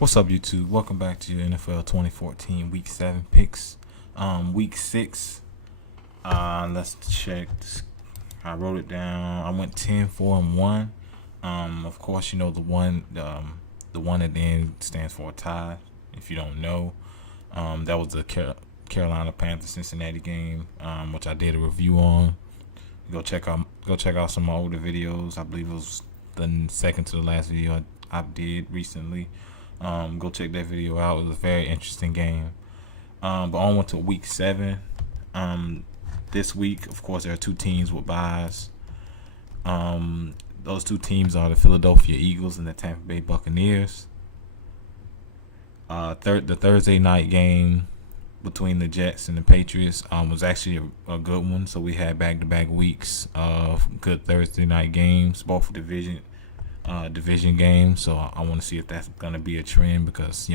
What's up, YouTube? Welcome back to your NFL 2014 Week 7 picks. Week 6, let's check. I wrote it down. I went 10-4-1. Of course, you know the one at the end stands for a tie. If you don't know, that was the Carolina Panthers Cincinnati game, which I did a review on. Go check out some of my older videos. I believe it was the second to the last video I did recently. Go check that video out. It was a very interesting game. But on to week 7. This week, of course, there are two teams with byes. Those two teams are the Philadelphia Eagles and the Tampa Bay Buccaneers. The Thursday night game between the Jets and the Patriots was actually a good one. So we had back-to-back weeks of good Thursday night games, both division games. So I want to see if that's going to be a trend because,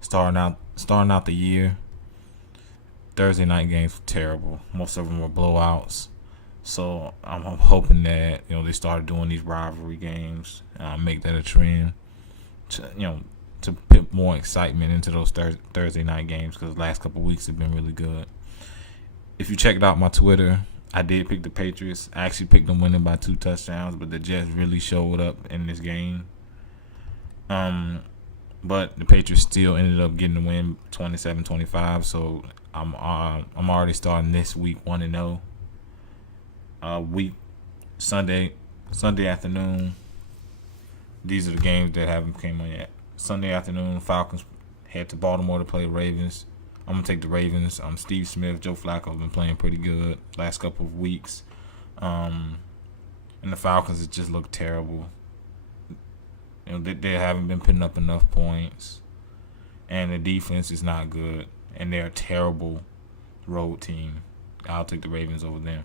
starting out the year, Thursday night games were terrible. Most of them were blowouts. So I'm hoping that they started doing these rivalry games, make that a trend to put more excitement into those Thursday night games because the last couple of weeks have been really good. If you checked out my Twitter, I did pick the Patriots. I actually picked them winning by 2 touchdowns, but the Jets really showed up in this game. But the Patriots still ended up getting the win 27-25. So I'm already starting this week 1-0. Week Sunday afternoon. These are the games that haven't came on yet. Sunday afternoon, Falcons head to Baltimore to play the Ravens. I'm going to take the Ravens. Steve Smith, Joe Flacco have been playing pretty good last couple of weeks. And the Falcons have just looked terrible. They haven't been putting up enough points. And the defense is not good. And they're a terrible road team. I'll take the Ravens over them.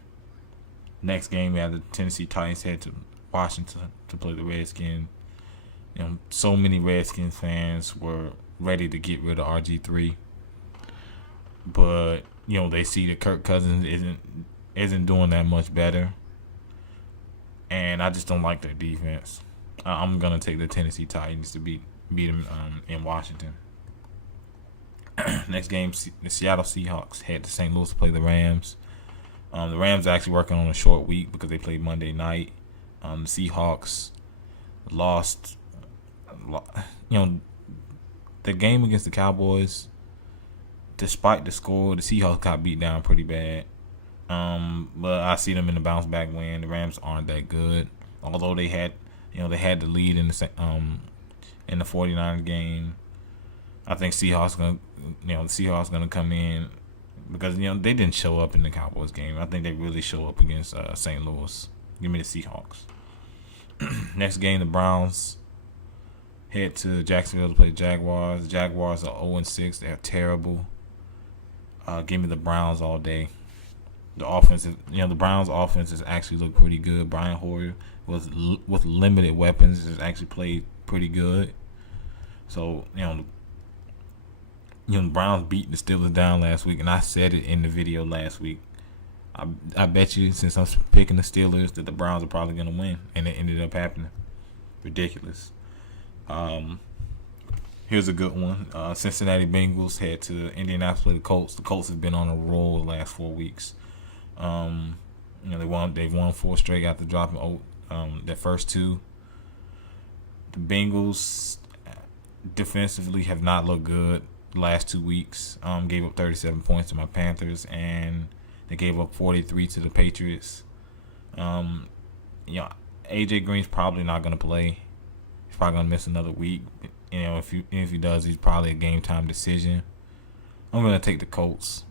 Next game, we have the Tennessee Titans head to Washington to play the Redskins. So many Redskins fans were ready to get rid of RG3. But they see that Kirk Cousins isn't doing that much better, and I just don't like their defense. I'm gonna take the Tennessee Titans to beat them in Washington. Next game, the Seattle Seahawks head to St. Louis to play the Rams. The Rams are actually working on a short week because they played Monday night. The Seahawks lost. The game against the Cowboys. Despite the score, the Seahawks got beat down pretty bad. But I see them in the bounce back win. The Rams aren't that good, although they had the lead in the 49ers game. I think the Seahawks gonna come in because they didn't show up in the Cowboys game. I think they really show up against St. Louis. Give me the Seahawks. Next game, the Browns head to Jacksonville to play the Jaguars. The Jaguars are 0-6. They're terrible. Give me the Browns all day. The offense, the Browns' offense has actually looked pretty good. Brian Hoyer, with limited weapons, has actually played pretty good. So the Browns beat the Steelers down last week, and I said it in the video last week. I bet you, since I'm picking the Steelers, that the Browns are probably going to win, and it ended up happening. Ridiculous. Here's a good one. Cincinnati Bengals head to Indianapolis to play the Colts. The Colts have been on a roll the last 4 weeks. They've won 4 straight after dropping their first 2. The Bengals defensively have not looked good the last 2 weeks. Gave up 37 points to my Panthers, and they gave up 43 to the Patriots. AJ Green's probably not going to play. He's probably going to miss another week. If he does, he's probably a game time decision. I'm going to take the Colts.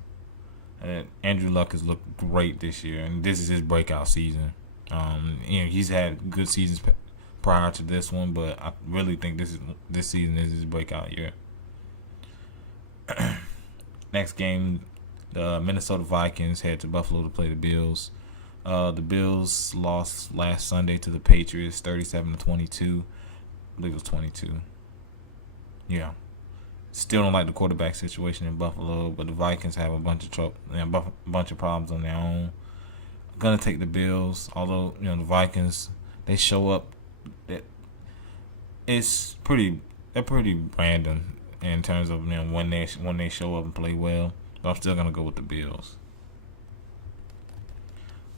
Andrew Luck has looked great this year, and this is his breakout season. He's had good seasons prior to this one, but I really think this season is his breakout year. Next game, the Minnesota Vikings head to Buffalo to play the Bills. The Bills lost last Sunday to the Patriots, 37-22. I believe it was 22. Yeah. Still don't like the quarterback situation in Buffalo, but the Vikings have a bunch of problems on their own. I'm gonna take the Bills, although the Vikings, they show up. It's pretty they're pretty random in terms of when they show up and play well. But I'm still gonna go with the Bills.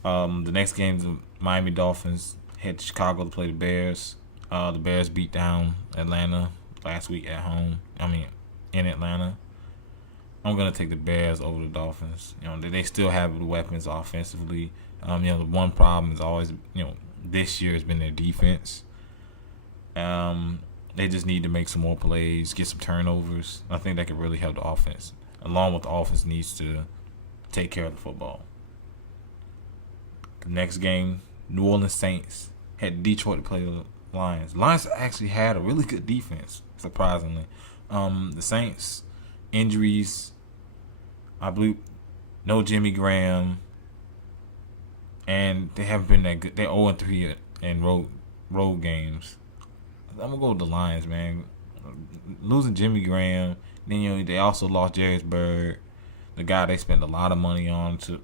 The next game, the Miami Dolphins head to Chicago to play the Bears. The Bears beat down Atlanta last week at home. In Atlanta. I'm gonna take the Bears over the Dolphins. They still have the weapons offensively. The one problem is always, this year has been their defense. They just need to make some more plays, get some turnovers. I think that could really help the offense, along with the offense needs to take care of the football. The next game, New Orleans Saints had Detroit to play the Lions. Lions actually had a really good defense, surprisingly. The Saints, injuries, I believe, no Jimmy Graham, and they haven't been that good. They're 0-3 in road games. I'm gonna go with the Lions, man. Losing Jimmy Graham, then they also lost Jarius Byrd, the guy they spent a lot of money on to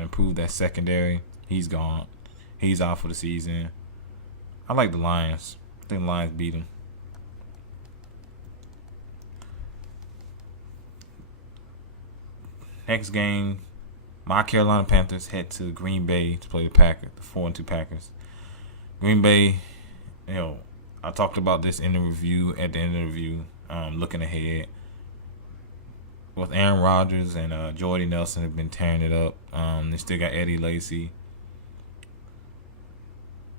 improve that secondary. He's gone. He's out for the season. I like the Lions. I think the Lions beat them. Next game, my Carolina Panthers head to Green Bay to play the Packers, the 4-2 Packers. Green Bay, I talked about this in the review, at the end of the review, looking ahead. With Aaron Rodgers and Jordy Nelson have been tearing it up. They still got Eddie Lacy.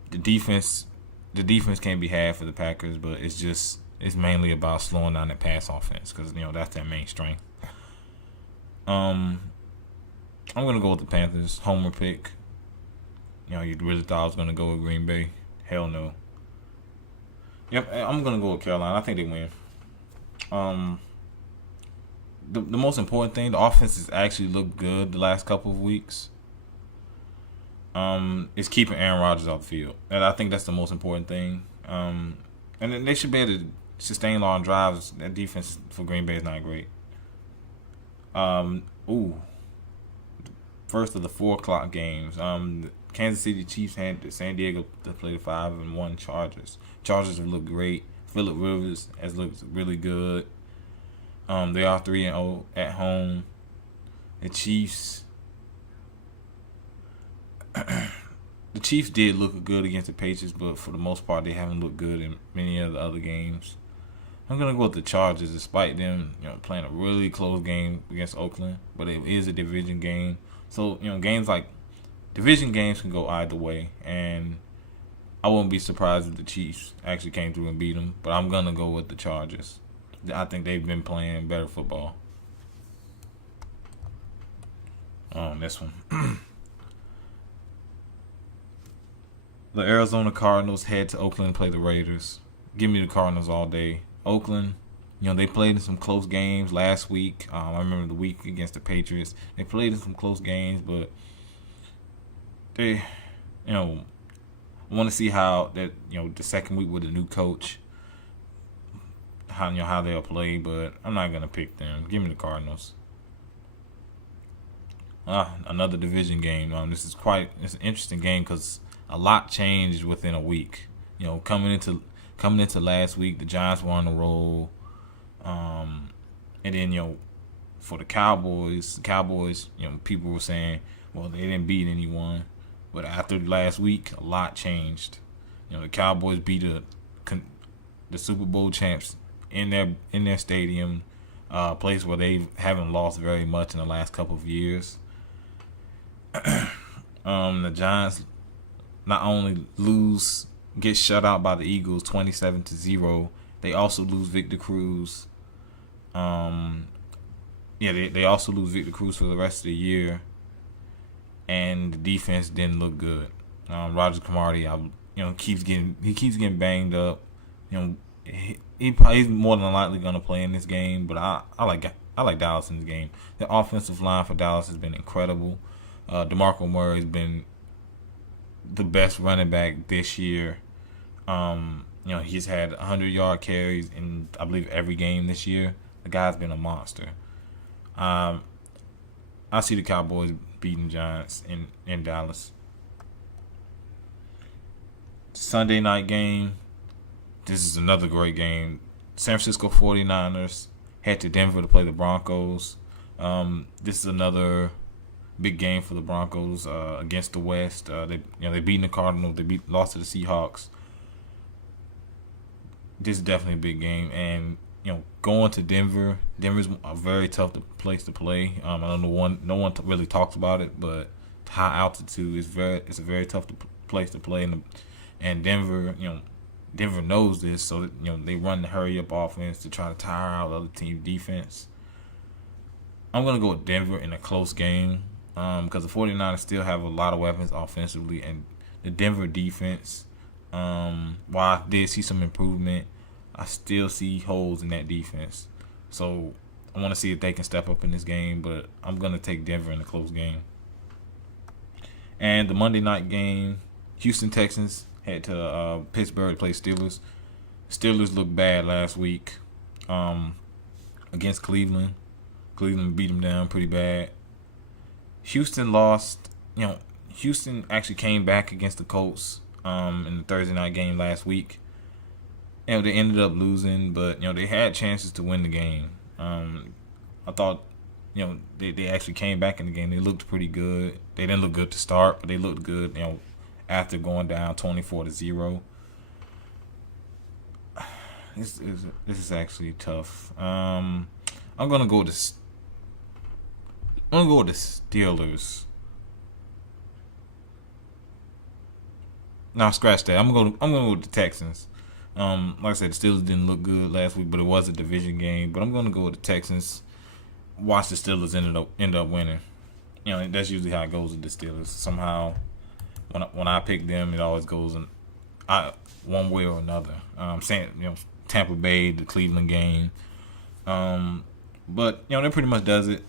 The defense can't be had for the Packers, but it's mainly about slowing down that pass offense because that's their main strength. I'm gonna go with the Panthers. Homer pick. You really thought I was gonna go with Green Bay? Hell no. Yep, I'm gonna go with Carolina. I think they win. The most important thing, the offense has actually looked good the last couple of weeks. Is keeping Aaron Rodgers off the field, and I think that's the most important thing. And then they should be able to sustain long drives. That defense for Green Bay is not great. First of the 4:00 games. The Kansas City Chiefs had the San Diego to play the 5-1 Chargers. Chargers have looked great. Phillip Rivers has looked really good. They are 3-0 at home. The Chiefs. The Chiefs did look good against the Patriots, but for the most part, they haven't looked good in many of the other games. I'm gonna go with the Chargers, despite them, playing a really close game against Oakland. But it is a division game, so games like division games can go either way. And I wouldn't be surprised if the Chiefs actually came through and beat them. But I'm gonna go with the Chargers. I think they've been playing better football. This one. The Arizona Cardinals head to Oakland and play the Raiders. Give me the Cardinals all day. Oakland, they played in some close games last week. I remember the week against the Patriots. They played in some close games, but they, want to see how that, the second week with the new coach, how they'll play. But I'm not gonna pick them. Give me the Cardinals. Another division game. It's an interesting game because a lot changed within a week. Coming into last week, the Giants were on the roll. And then, for the Cowboys, people were saying, well, they didn't beat anyone. But after last week, a lot changed. The Cowboys beat the Super Bowl champs in their stadium, place where they haven't lost very much in the last couple of years. The Giants not only get shut out by the Eagles 27-0, they also lose Victor Cruz. They also lose Victor Cruz for the rest of the year, and the defense didn't look good. Roger Cromartie, keeps getting banged up. He's more than likely gonna play in this game, but I like Dallas in this game. The offensive line for Dallas has been incredible. DeMarco Murray has been the best running back this year. He's had 100-yard carries in, I believe, every game this year. The guy's been a monster. I see the Cowboys beating Giants in Dallas. Sunday night game. This is another great game. San Francisco 49ers head to Denver to play the Broncos. This is another big game for the Broncos against the West. They beat the Cardinals. They lost to the Seahawks. This is definitely a big game, and going to Denver. Denver's a very tough place to play. I don't know no one really talks about it, but high altitude is it's a very tough place to play, and Denver, Denver knows this, so they run the hurry up offense to try to tire out the other team's defense. I'm gonna go with Denver in a close game because the 49ers still have a lot of weapons offensively, and the Denver defense, while I did see some improvement, I still see holes in that defense. So I want to see if they can step up in this game, but I'm going to take Denver in a close game. And the Monday night game, Houston Texans head to Pittsburgh to play Steelers. Steelers looked bad last week against Cleveland. Cleveland beat them down pretty bad. Houston lost. Houston actually came back against the Colts in the Thursday night game last week. They ended up losing, but they had chances to win the game. I thought, they actually came back in the game. They looked pretty good. They didn't look good to start, but they looked good, after going down 24-0. This is actually tough. I'm gonna go with the Steelers. Now scratch that. I'm gonna go with the Texans. Like I said, the Steelers didn't look good last week, but it was a division game. But I'm gonna go with the Texans. Watch the Steelers end up winning. That's usually how it goes with the Steelers. Somehow, when I pick them, it always goes in one way or another. Saying Tampa Bay, the Cleveland game. But that pretty much does it.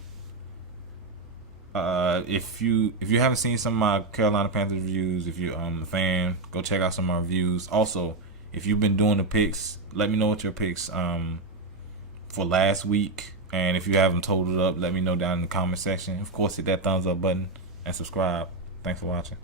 If you haven't seen some of my Carolina Panthers reviews, if you're a fan, go check out some of my reviews. Also, if you've been doing the picks, let me know what your picks for last week. And if you have them totaled up, let me know down in the comment section. Of course, hit that thumbs up button and subscribe. Thanks for watching.